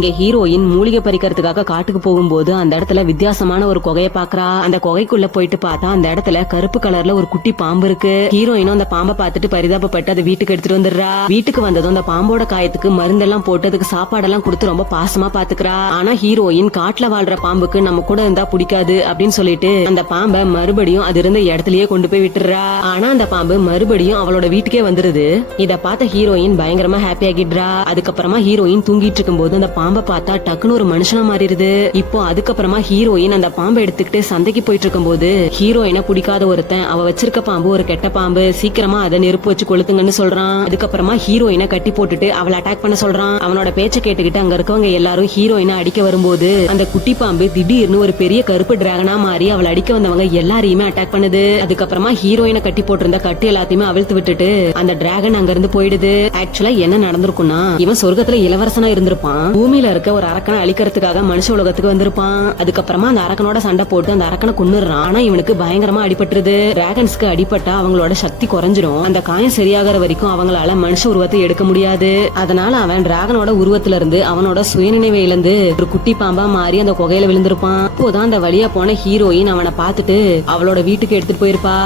இங்க ஹீரோயின் மூலிகை பறிக்கிறதுக்காக காட்டுக்கு போகும்போது அந்த இடத்துல வித்தியாசமான ஒரு குகையை பாக்குறா. அந்த குகைக்குள்ள போயிட்டு பார்த்தா அந்த இடத்துல கருப்பு கலர்ல ஒரு குட்டி பாம்பு இருக்கு. ஹீரோயினும் அந்த பாம்பை பார்த்துட்டு பரிதாபப்பட்டு அதை வீட்டுக்கு எடுத்துட்டு வந்துடுறா. வீட்டுக்கு வந்ததும் அந்த பாம்போட காயத்துக்கு மருந்தெல்லாம் போட்டு அதுக்கு சாப்பாடெல்லாம் கொடுத்து ரொம்ப பாசமா பாத்துக்கிறா. ஆனா ஹீரோயின் காட்டுல வாழ்ற பாம்புக்கு நம்ம கூட இருந்தா பிடிக்காது அப்படின்னு சொல்லிட்டு அந்த பாம்பை மறுபடியும் அது இருந்த இடத்துலயே கொண்டு போய் விட்டுறா. ஆனா அந்த பாம்பு மறுபடியும் அவளோட வீட்டுக்கே வந்துருது. இத பார்த்த ஹீரோயின் பயங்கரமா ஹாப்பி ஆகிடுறா. அதுக்கப்புறமா ஹீரோயின் தூங்கிட்டு இருக்கும் போது அந்த பாம்பை பார்த்தா டக்குன்னு ஒரு மனுஷனா மாறிடுது. இப்போ அதுக்கப்புறமா ஹீரோயின் அந்த பாம்பை எடுத்துக்கிட்டு சந்தைக்கு போயிட்டு இருக்கும் போது ஹீரோயினை பிடிக்காத ஒருத்தன் அவ வச்சிருக்க பாம்பு ஒரு கெட்ட பாம்பு, சீக்கிரமா அதை நெருப்பு வச்சு கொளுத்துங்கன்னு சொல்றான். அதுக்கப்புறமா ஹீரோயினை கட்டி போட்டுட்டு அவளை அட்டாக் பண்ண சொல்றான். அவனோட பேச்ச கேட்டுக்கிட்டு அங்க இருக்கவங்க எல்லாரும் ஹீரோயினை அடிக்க வரும்போது அந்த குட்டி பாம்பு திடீர்னு ஒரு பெரிய கருப்பு டிராகனா மாறி அவளை அடிக்க வந்தவங்க எல்லாரையுமே அட்டாக் பண்ணுது. அதுக்கப்புறமா ஹீரோயினை கட்டி போட்டிருந்த கட்டி எல்லாத்தையுமே அவிழ்த்து விட்டுட்டு அந்த டிராகன் அங்க இருந்து போயிடுது. ஆக்சுவலா என்ன நடந்திருக்கும்னா இவன் சொர்க்கத்துல இளவரசனா இருந்திருப்பான். பூமியில இருக்க ஒரு அரக்கனை அழிக்கிறதுக்காக மனுஷ உலகத்துக்கு வந்திருப்பான். அதுக்கப்புறமா அந்த அரக்கனோட சண்டை போட்டு அந்த அரக்கனை கொன்னுறான். ஆனா இவனுக்கு பயங்கரமா அடிபட்டுருது. டிராகன்ஸ்க்கு அடிபட்டா அவங்களோட சக்தி குறைஞ்சிரும். அந்த காயம் சரியாகிற வரைக்கும் அவங்களால மனுஷ உருவத்தை எடுக்க முடியாது. அதனால அவன் டிராகனோட உருவத்துல இருந்து அவனோட சுயநினைவை இழந்து ஒரு குட்டி பாம்பா மாறி அந்த குகையில விழுந்திருப்பான். அப்போதான் அந்த வழியா போன ஹீரோயின் அவனை பார்த்துட்டு அவளோட வீட்டுக்கு எடுத்துட்டு போயிருப்பா.